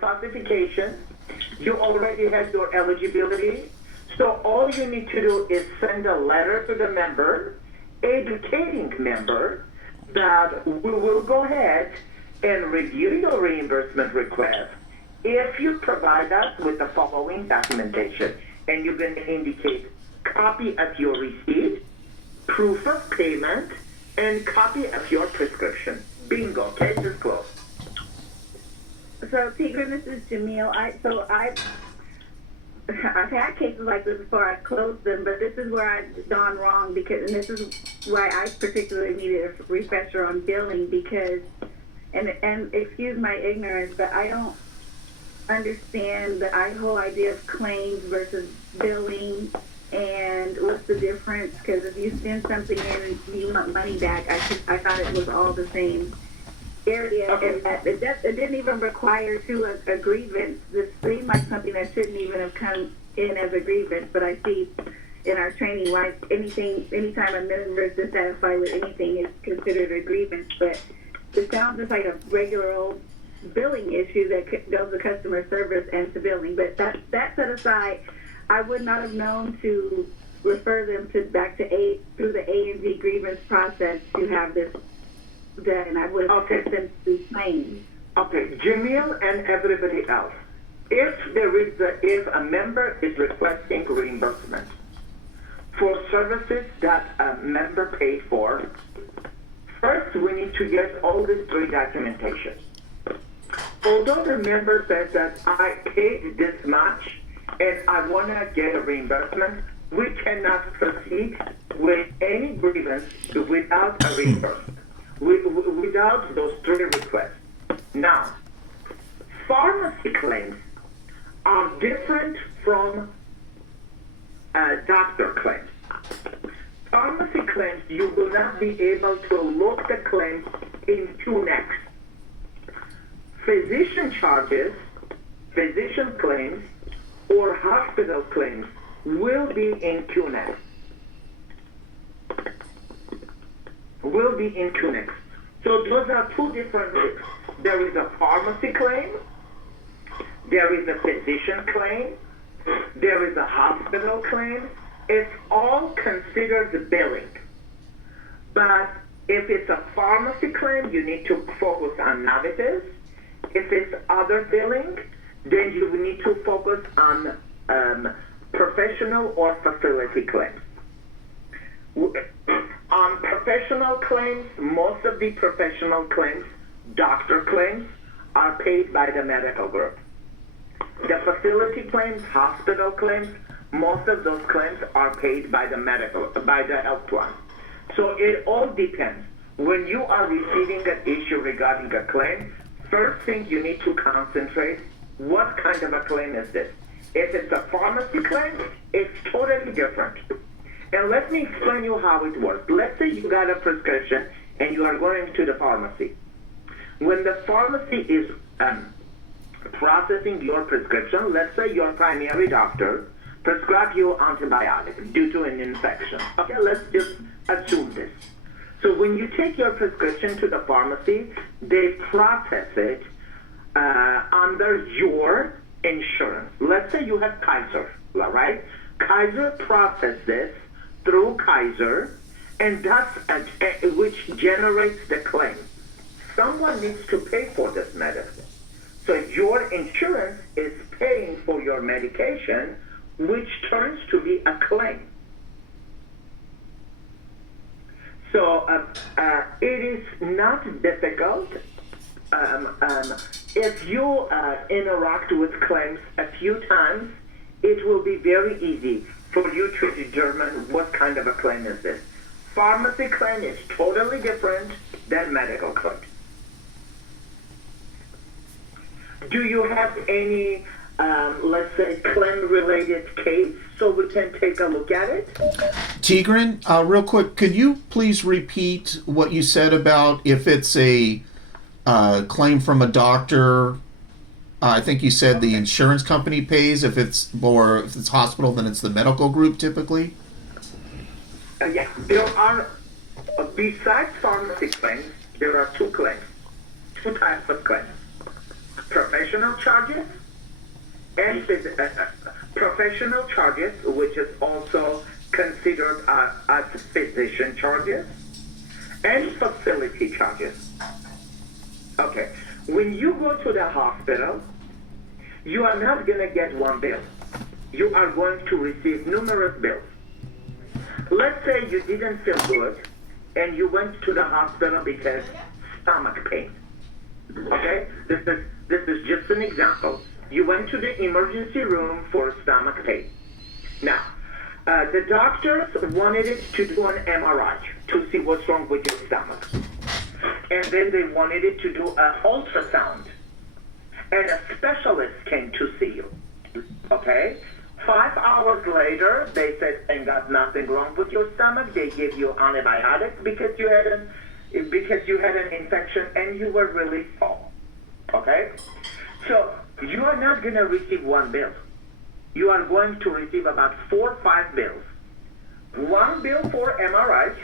classification. You already have your eligibility. So all you need to do is send a letter to the member, educating member that we will go ahead and review your reimbursement request if you provide us with the following documentation. And you're going to indicate copy of your receipt, proof of payment, and copy of your prescription. Bingo, case is closed. So, Tigran, this is Jamil. I've had cases like this before. I've closed them, but this is where I've gone wrong and this is why I particularly needed a refresher on billing because, and excuse my ignorance, but I don't understand the whole idea of claims versus billing and what's the difference. Because if you send something in and you want money back, I thought it was all the same area, and that it didn't even require a grievance. This seemed like something that shouldn't even have come in as a grievance, but I see in our training, like anytime a member is dissatisfied with anything is considered a grievance, but it sounds just like a regular old billing issue that goes to customer service and to billing. But that set aside, I would not have known to refer them back to through the A&G grievance process to have this done, and I would have sent them to claims. Okay, Jamil and everybody else, if a member is requesting reimbursement for services that a member paid for, first we need to get all these three documentation. Although the member says that I paid this much and I want to get a reimbursement, we cannot proceed with any grievance without a reimbursement. Without those three requests. Now, pharmacy claims are different from doctor claims. Pharmacy claims, you will not be able to look the claims in QNEX. Physician charges, physician claims, or hospital claims will be in QNEX. Will be in QNEX. So those are two different things. There is a pharmacy claim, there is a physician claim, there is a hospital claim. It's all considered billing. But if it's a pharmacy claim, you need to focus on novices. If it's other billing, then you need to focus on professional or facility claims. On professional claims, most of the professional claims, doctor claims, are paid by the medical group. The facility claims, hospital claims, most of those claims are paid by the health plan. So it all depends. When you are receiving an issue regarding a claim, first thing you need to concentrate, what kind of a claim is this? If it's a pharmacy claim, it's totally different. And let me explain you how it works. Let's say you got a prescription and you are going to the pharmacy. When the pharmacy is processing your prescription, let's say your primary doctor prescribed you antibiotics due to an infection. Okay, let's just assume this. So when you take your prescription to the pharmacy, they process it under your insurance. Let's say you have Kaiser, right? Kaiser processes this through Kaiser, and that's which generates the claim. Someone needs to pay for this medicine. So your insurance is paying for your medication, which turns to be a claim. So it is not difficult. If you interact with claims a few times, it will be very easy for you to determine what kind of a claim is this. Pharmacy claim is totally different than medical claim. Do you have any, let's say, claim-related case so we can take a look at it? Tigran, real quick, could you please repeat what you said about if it's a claim from a doctor? I think you said the insurance company pays. If it's hospital, then it's the medical group typically. Yeah, there are, besides pharmacy claims, there are two types of claims. professional charges and professional charges, which is also considered as physician charges, and facility charges. Okay, when you go to the hospital, you are not going to get one bill. You are going to receive numerous bills. Let's say you didn't feel good and you went to the hospital because stomach pain. Okay, this is just an example. You went to the emergency room for stomach pain. Now, the doctors wanted it to do an MRI to see what's wrong with your stomach. And then they wanted it to do an ultrasound. And a specialist came to see you. Okay? 5 hours later, they said, ain't got nothing wrong with your stomach. They gave you antibiotics because you had an infection and you were really full. Okay? So you are not going to receive one bill. You are going to receive about 4 or 5 bills. One bill for MRI,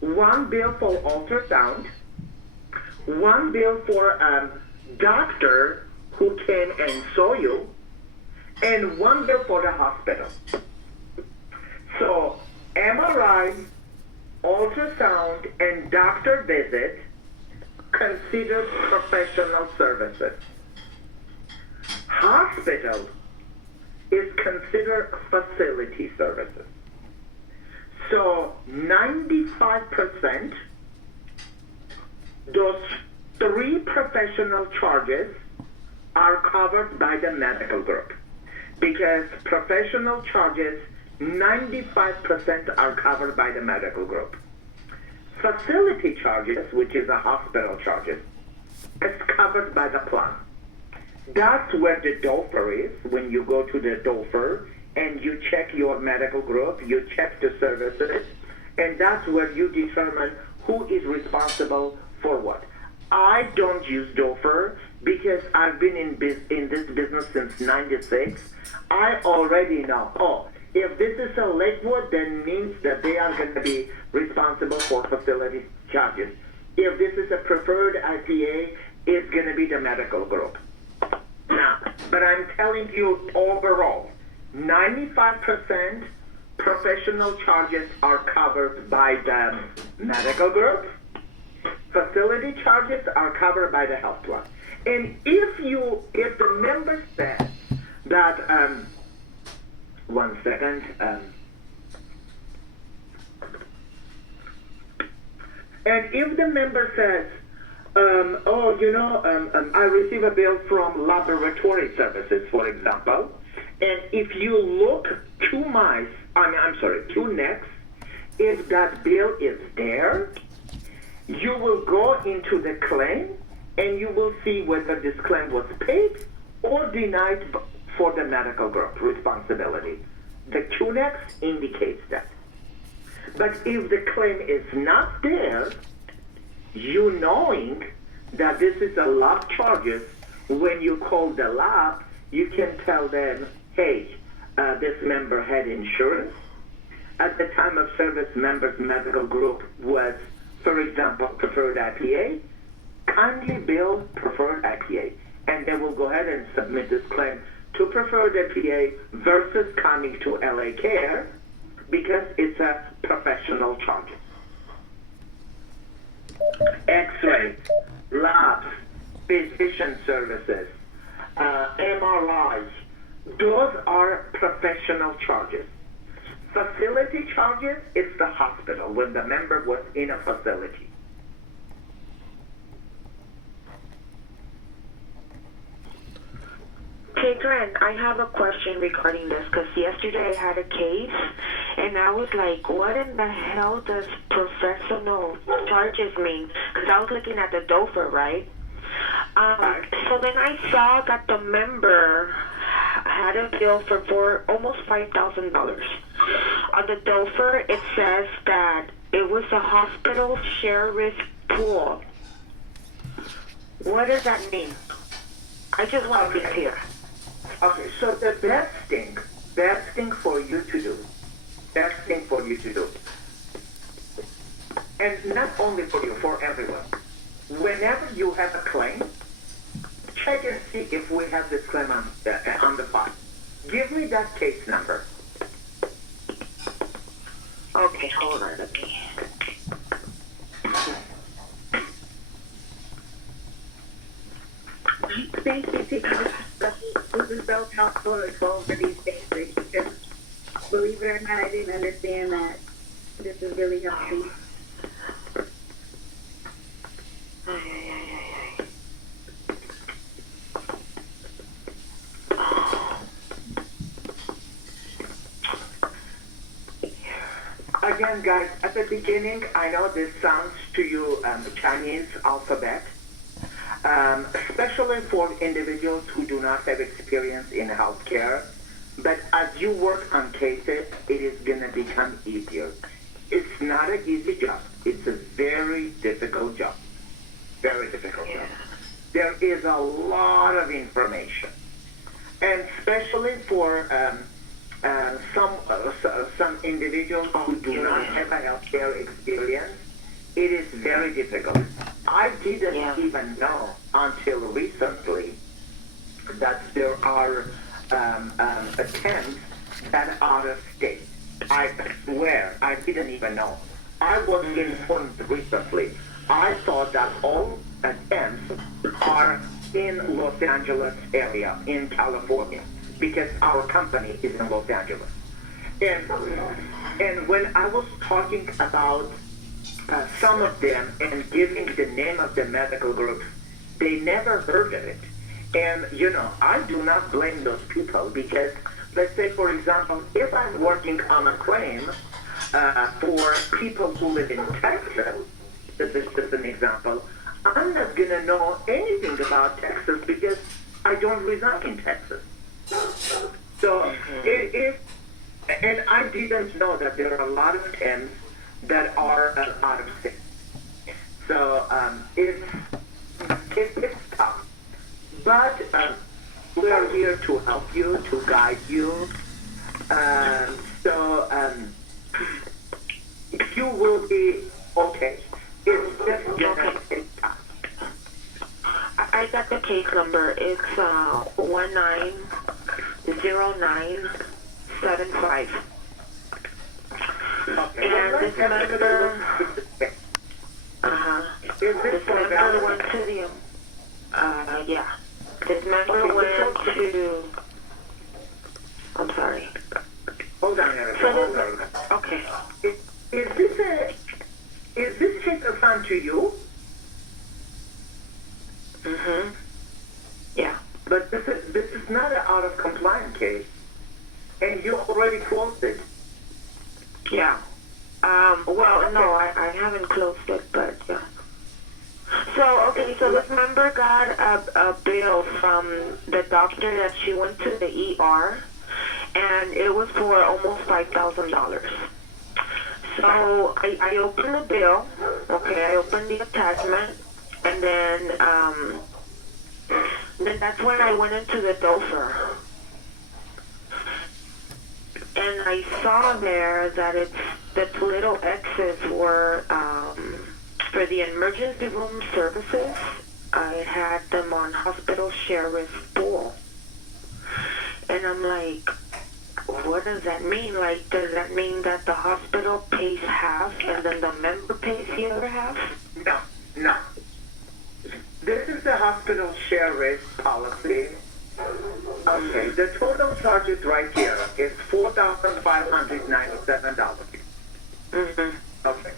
one bill for ultrasound, one bill for doctor who came and saw you, and one bill for the hospital. So MRI, ultrasound, and doctor visit considered professional services. Hospital is considered facility services. So 95%, those 3 professional charges are covered by the medical group, because professional charges, 95% are covered by the medical group. Facility charges, which is a hospital charges, is covered by the plan. That's where the DOFR is. When you go to the DOFR and you check your medical group, you check the services, and that's where you determine who is responsible for what. I don't use DOFR because I've been in this business since '96. I already know, if this is a Lakewood, then means that they are going to be responsible for facility charges. If this is a preferred IPA, it's going to be the medical group. Now, but I'm telling you overall, 95% professional charges are covered by the medical group. Facility charges are covered by the health plan. And if the member says that, one second, and if the member says, I receive a bill from laboratory services, for example, and if you look 2 next, if that bill is there, you will go into the claim and you will see whether this claim was paid or denied for the medical group responsibility. The QNEX indicates that. But if the claim is not there, you knowing that this is a lab charges, when you call the lab, you can tell them, hey, this member had insurance. At the time of service, member's medical group was, for example, preferred IPA. Kindly bill preferred IPA. And they will go ahead and submit this claim to preferred IPA versus coming to LA Care because it's a professional charge. X-ray, labs, physician services, MRIs, those are professional charges. Facility charges, it's the hospital when the member was in a facility. Tigran, I have a question regarding this because yesterday I had a case and I was like, what in the hell does professional charges mean? Because I was looking at the DOFR, right? So then I saw that the member had a bill for almost $5,000. On the DOFR, it says that it was a hospital share risk pool. What does that mean? I just want to be clear. Okay, so the best thing for you to do, and not only for you, for everyone, whenever you have a claim, check and see if we have this claim on the file. Give me that case number. Okay, hold on, let me. Thank you, Tigran. This is so helpful to go over these basics because, believe it or not, I didn't understand that. This is really helping. Again, guys, at the beginning, I know this sounds to you Chinese alphabet, especially for individuals who do not have experience in healthcare. But as you work on cases, it is going to become easier. It's not an easy job. It's a very difficult job. Very difficult job. There is a lot of information. And especially for some individuals who do not have a healthcare experience, it is very difficult. I didn't even know until recently that there are attempts that are out of state. I swear, I didn't even know. I was informed recently. I thought that all attempts are in Los Angeles area, in California, because our company is in Los Angeles. And when I was talking about some of them and giving the name of the medical groups, they never heard of it. And, I do not blame those people because, let's say, for example, if I'm working on a claim for people who live in Texas, this is just an example, I'm not going to know anything about Texas because I don't reside in Texas. So, and I didn't know that there are a lot of terms that are out of state. So, it's tough. But we are here to help you, to guide you. So you will be okay. It's just gonna take time. I got the case number. It's 190975. Okay. And this member, this member went to the, yeah. This member went to, I'm sorry. Hold on, Erica. Hold on. Okay. Is this case assigned to you? Mm-hmm. Yeah. But this is not an out of compliance case, and you already closed it. Yeah. Well, no, I haven't closed it, but yeah. So, okay, so this member got a bill from the doctor that she went to the ER, and it was for almost $5,000. So I opened the bill, okay, I opened the attachment, and then that's when I went into the dofer. And I saw there that the little X's were for the emergency room services. I had them on hospital share risk pool. And I'm like, what does that mean? Like, does that mean that the hospital pays half and then the member pays the other half? No. This is the hospital share risk policy. Okay, the total charges right here is $4,597. Mm-hmm. Okay.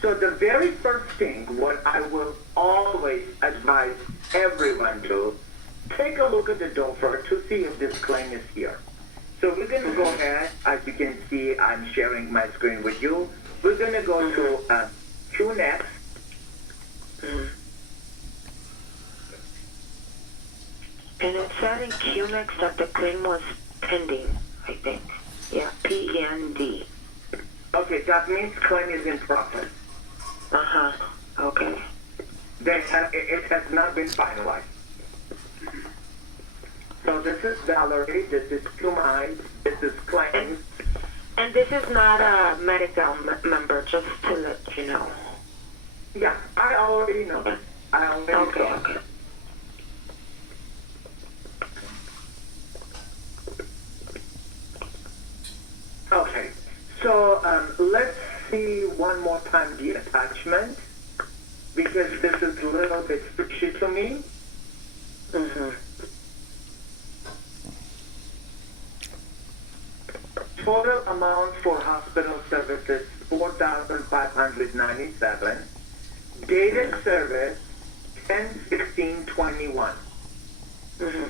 So the very first thing, what I will always advise everyone to, take a look at the DOFR to see if this claim is here. So we're going to go ahead, as you can see, I'm sharing my screen with you. We're going to go to QNext. And it said in QNext that the claim was pending, I think. Yeah, PEND. Okay, that means claim is in process. Uh-huh, okay. It has not been finalized. So this is Valerie, this is Kumai, this is claim. And this is not a medical member, just to let you know. Yeah, I already know. I already know. Okay. let's see one more time the attachment, because this is a little bit fishy to me. Mm-hmm. Total amount for hospital services, $4,597. Dated service, 10/16/21. Mm-hmm.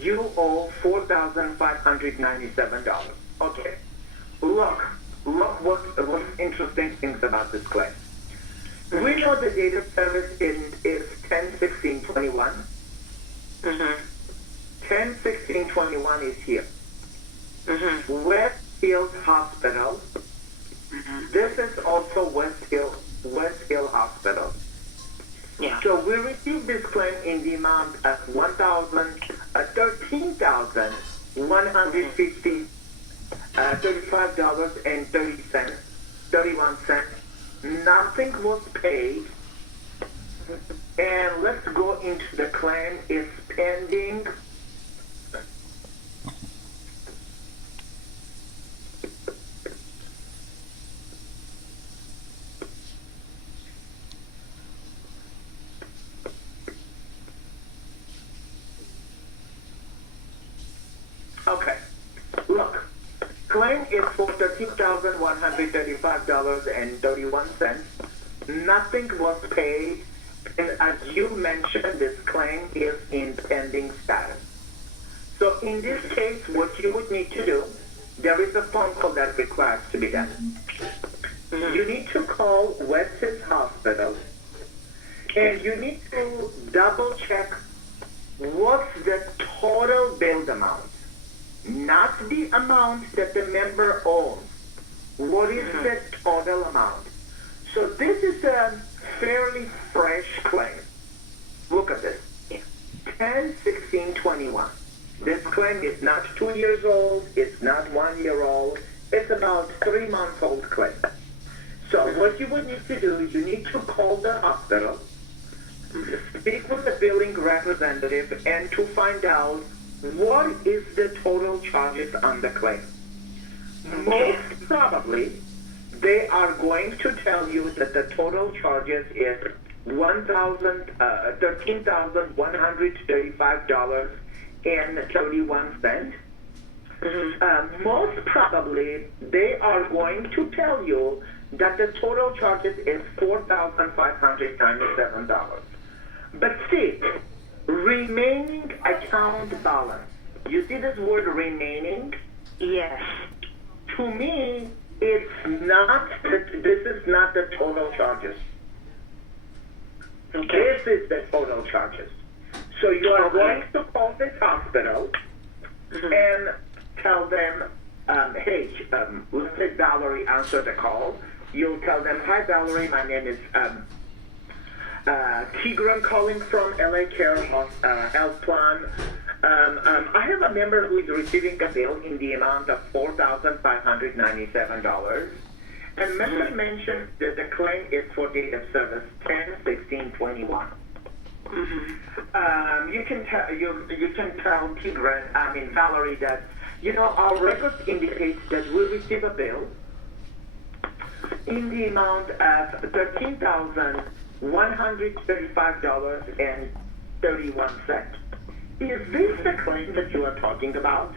You owe $4,597. Okay. Look what's interesting things about this claim. We know the date of service is 10/16/21. Mm-hmm. 10/16/21 is here. Mm-hmm. Westfield Hospital. Mm-hmm. This is also Westfield Hospital. Yeah. So we received this claim in the amount of $13,150, $35.31. Nothing was paid. And let's go into the claim. It's pending. Okay. Look, claim is for $13,135.31. Nothing was paid, and as you mentioned, this claim is in pending status. So in this case, what you would need to do, there is a phone call that requires to be done. You need to call Westfield Hospital, and you need to double check what's the total billed amount. Not the amount that the member owns. What is the total amount? So this is a fairly fresh claim. Look at this. 10/16/21. This claim is not 2 years old. It's not 1 year old. It's about 3 months old claim. So what you would need to do is you need to call the hospital, speak with the billing representative, and to find out what is the total charges on the claim. Most probably, they are going to tell you that the total charges is $13,135.31. Most probably, they are going to tell you that the total charges is $4,597. But see, remaining account balance. You see this word remaining? Yes. To me, it's not, this is not the total charges. Okay. This is the total charges. So you are going to call this hospital and tell them, hey, let's say Valerie answer the call. You'll tell them, hi Valerie, my name is Tigran calling from LA Care Health Plan. I have a member who is receiving a bill in the amount of $4,597. And member mentioned that the claim is for date of service 10/16/21. You can tell Tigran, Valerie, that our records indicate that we receive a bill in the amount of $13,135.31. Is this the claim that you are talking about?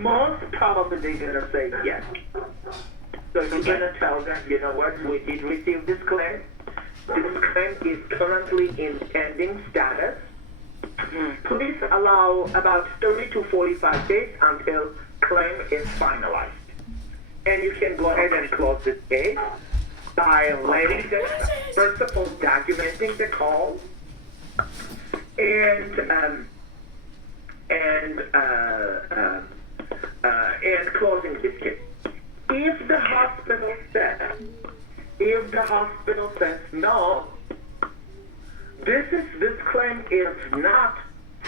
Most probably they're going to say yes. So you're going to tell them, you know what, we did receive this claim. This claim is currently in pending status. Please allow about 30 to 45 days until claim is finalized. And you can go ahead and close this case by letting the, first of all, documenting the call and closing this case. If the hospital says no, this claim is not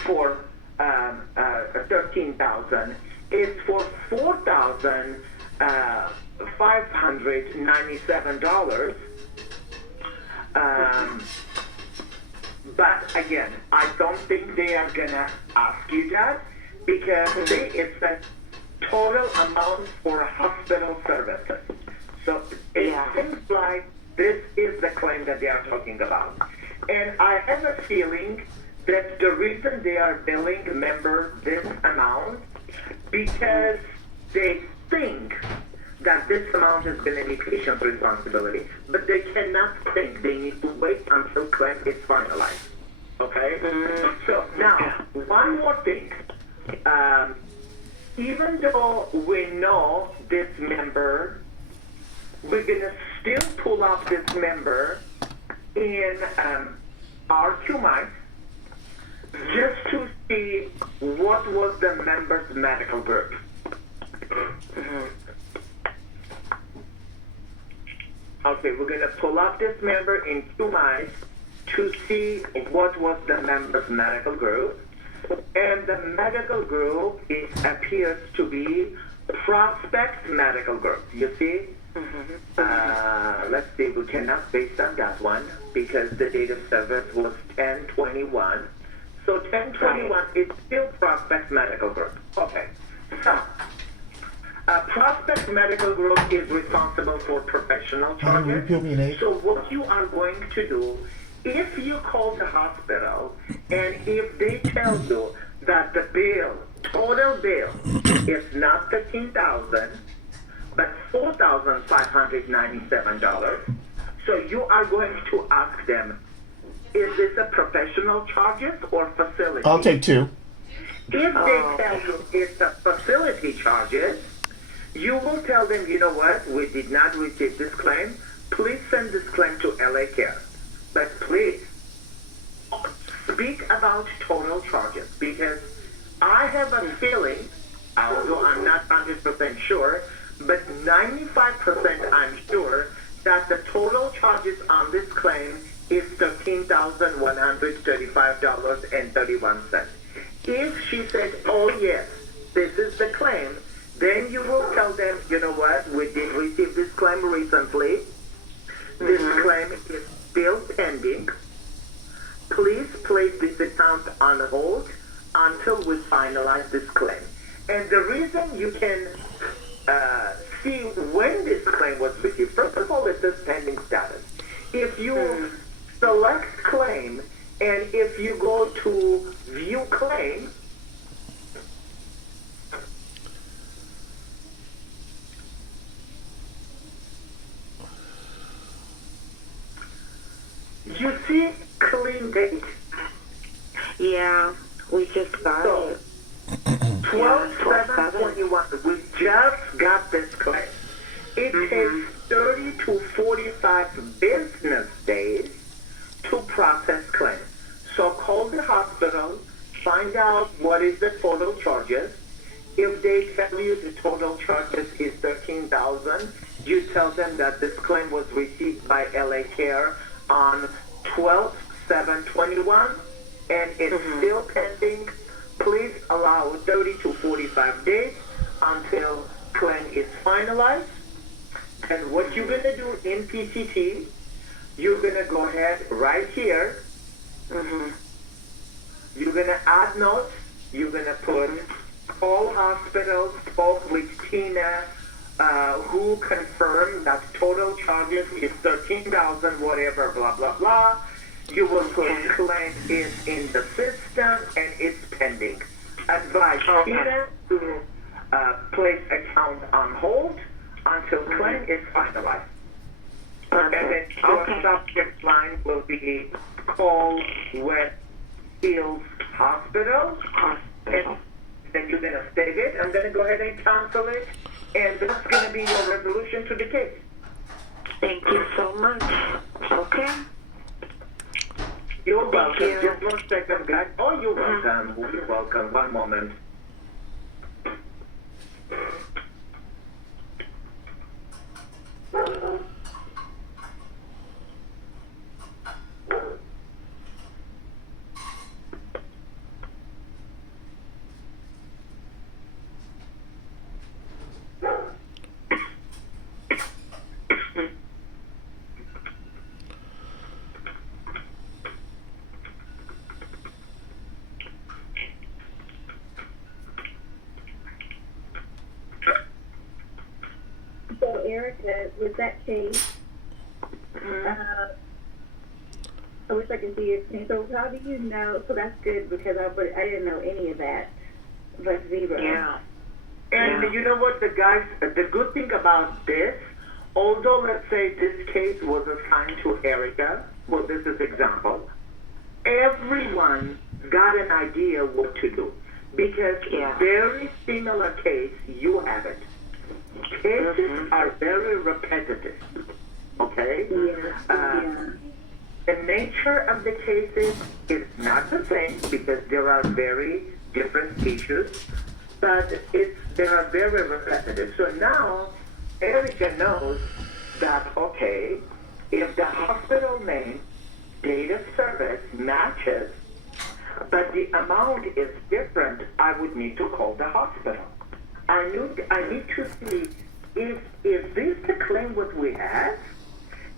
for 13,000. It's for $4,597. But again, I don't think they are gonna ask you that because it's a total amount for hospital services. So it seems like this is the claim that they are talking about. And I have a feeling that the reason they are billing members this amount because they think that this amount is going to be patient's responsibility, but they cannot think. They need to wait until claim is finalized. Okay? So now, one more thing. Even though we know this member, we're going to still pull up this member in our QMIC just to see what was the member's medical group. Okay, we're going to pull up this member in QMIC to see what was the member's medical group. And the medical group appears to be Prospect Medical Group. You see? Let's see, we cannot base on that one because the date of service was 10/21. So 10/21 is still Prospect Medical Group. Okay. So, Prospect Medical Group is responsible for professional charges. So what you are going to do, if you call the hospital and if they tell you that the bill, total bill, is not $13,000, but $4,597, so you are going to ask them, is this a professional charges or facility? I'll take two. If they tell you it's a facility charges, you will tell them, you know what, we did not receive this claim. Please send this claim to LA Care. But please, speak about total charges because I have a feeling, although I'm not 100% sure, but 95% I'm sure that the total charges on this claim is $13,135.31. If she says, oh yes, this is the claim, then you will tell them, you know what, we did receive this claim recently. This claim is still pending. Please place this account on hold until we finalize this claim. And the reason you can see when this claim was received, first of all, it says pending status. If you select claim and if you go to view claim, you see clean date. Yeah, we just got it. 12/7/21. We just got this claim. It takes 30 to 45 business days to process claims. So call the hospital, find out what is the total charges. If they tell you the total charges is $13,000, you tell them that this claim was received by LA Care on 12/7/21 and it's still pending. Please allow 30 to 45 days until claim is finalized. And what you're going to do in PCT, you're going to go ahead right here. You're going to add notes. You're going to put all hospitals spoke with Tina, who confirmed that total charges is $13,000, whatever, blah, blah, blah. You will put claim is in the system and it's pending. Advise Tina to place account on hold until claim is finalized. And then your subject line will be call West Hills Hospital. And then you're going to save it. I'm going to go ahead and cancel it. And that's going to be your resolution to the case. Thank you so much. Okay. You're welcome. you. Just 1 second, guys. Oh, you're welcome. You're welcome. One moment. Erica, with that case, I wish I could see your screen. So how do you know? So that's good because I didn't know any of that. But zero. Yeah. And you know what, the good thing about this, although let's say this case was assigned to Erica, well, this is example, everyone got an idea what to do. Because very similar case, you have it. Cases are very repetitive, okay? The nature of the cases is not the same because there are very different issues, but they are very repetitive. So now Erica knows that, okay, if the hospital name, date of service matches, but the amount is different, I would need to call the hospital. I need to see if this the claim what we have,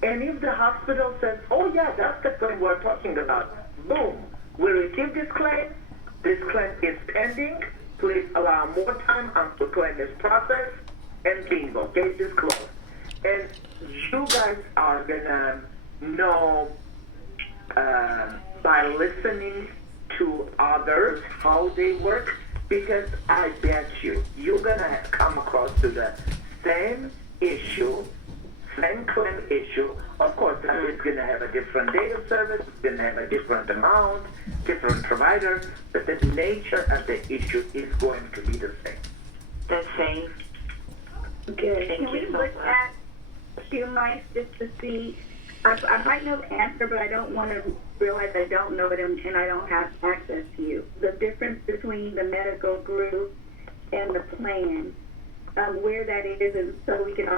and if the hospital says, oh yeah, that's the claim we're talking about, boom, we received this claim is pending, please allow more time until claim is processed, and bingo, case is closed. And you guys are gonna know by listening to others how they work, because I bet you're gonna come across to the same issue, same claim issue. Of course, that is gonna have a different date of service, it's gonna have a different amount, different provider, but the nature of the issue is going to be the same. The same. Good. Thank Can we you so look much. at Q mice just to see? I might know the answer, but I don't want to realize I don't know it and I don't have access to you. The difference between the medical group and the plan, where that is, and so we can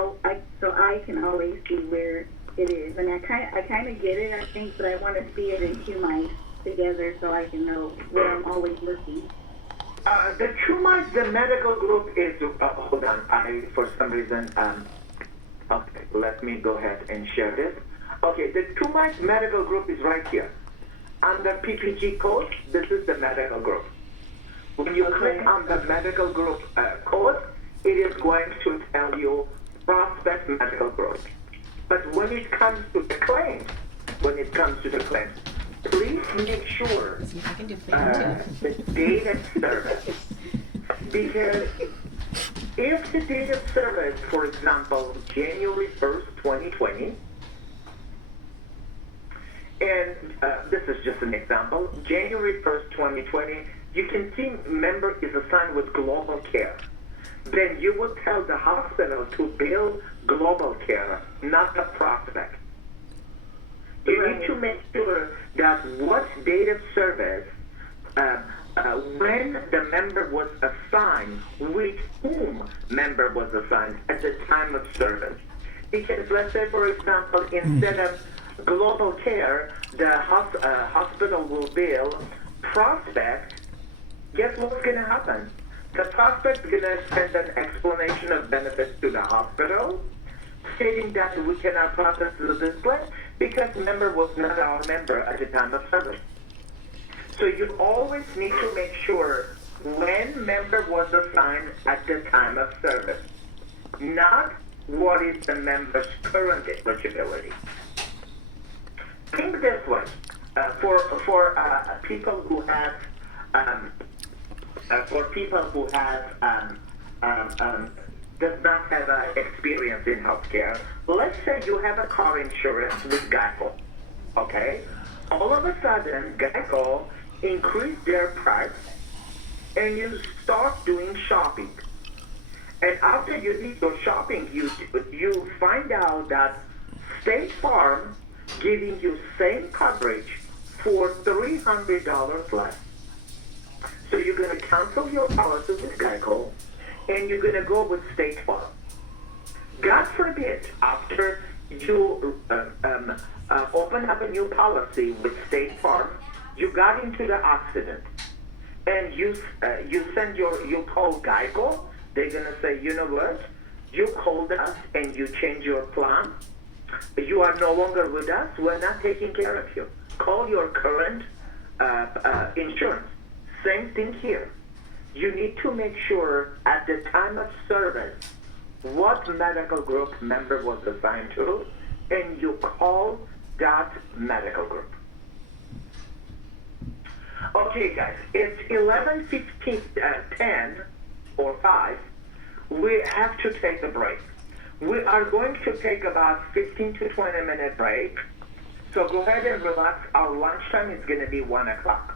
so I can always see where it is. And I kind of get it, I think, but I want to see it in Q mice together so I can know where I'm always looking. The TrueMind, the medical group is, hold on, for some reason, okay, let me go ahead and share this. Okay, the TrueMind medical group is right here. Under PPG code, this is the medical group. When you click on the medical group code, it is going to tell you prospect medical group. But when it comes to the claims, please make sure the date of service. Because if the date of service, for example, January 1st, 2020, and this is just an example, January 1st, 2020, you can see member is assigned with global care. Then you would tell the hospital to bill global care, not the prospect. You need to make sure that what date of service, when the member was assigned, with whom member was assigned at the time of service. Because let's say, for example, instead of global care, the hospital will bill prospect. Guess what's going to happen? The prospect is going to send an explanation of benefits to the hospital, stating that we cannot process this claim because member was not our member at the time of service. So you always need to make sure when member was assigned at the time of service, not what is the member's current eligibility. Think this way, for people who have does not have experience in healthcare. Let's say you have a car insurance with Geico, okay? All of a sudden, Geico increased their price, and you start doing shopping. And after you do your shopping, you find out that State Farm giving you same coverage for $300 less. So you're going to cancel your policy with Geico, and you're going to go with State Farm. God forbid, after you open up a new policy with State Farm, you got into the accident, and you call Geico. They're going to say, you know what? You called us and you changed your plan. You are no longer with us. We're not taking care of you. Call your current insurance. Same thing here. You need to make sure at the time of service what medical group member was assigned to, and you call that medical group. Okay, guys, it's 11:15, 10 or 5. We have to take a break. We are going to take about 15 to 20 minute break. So go ahead and relax. Our lunchtime is going to be 1 o'clock.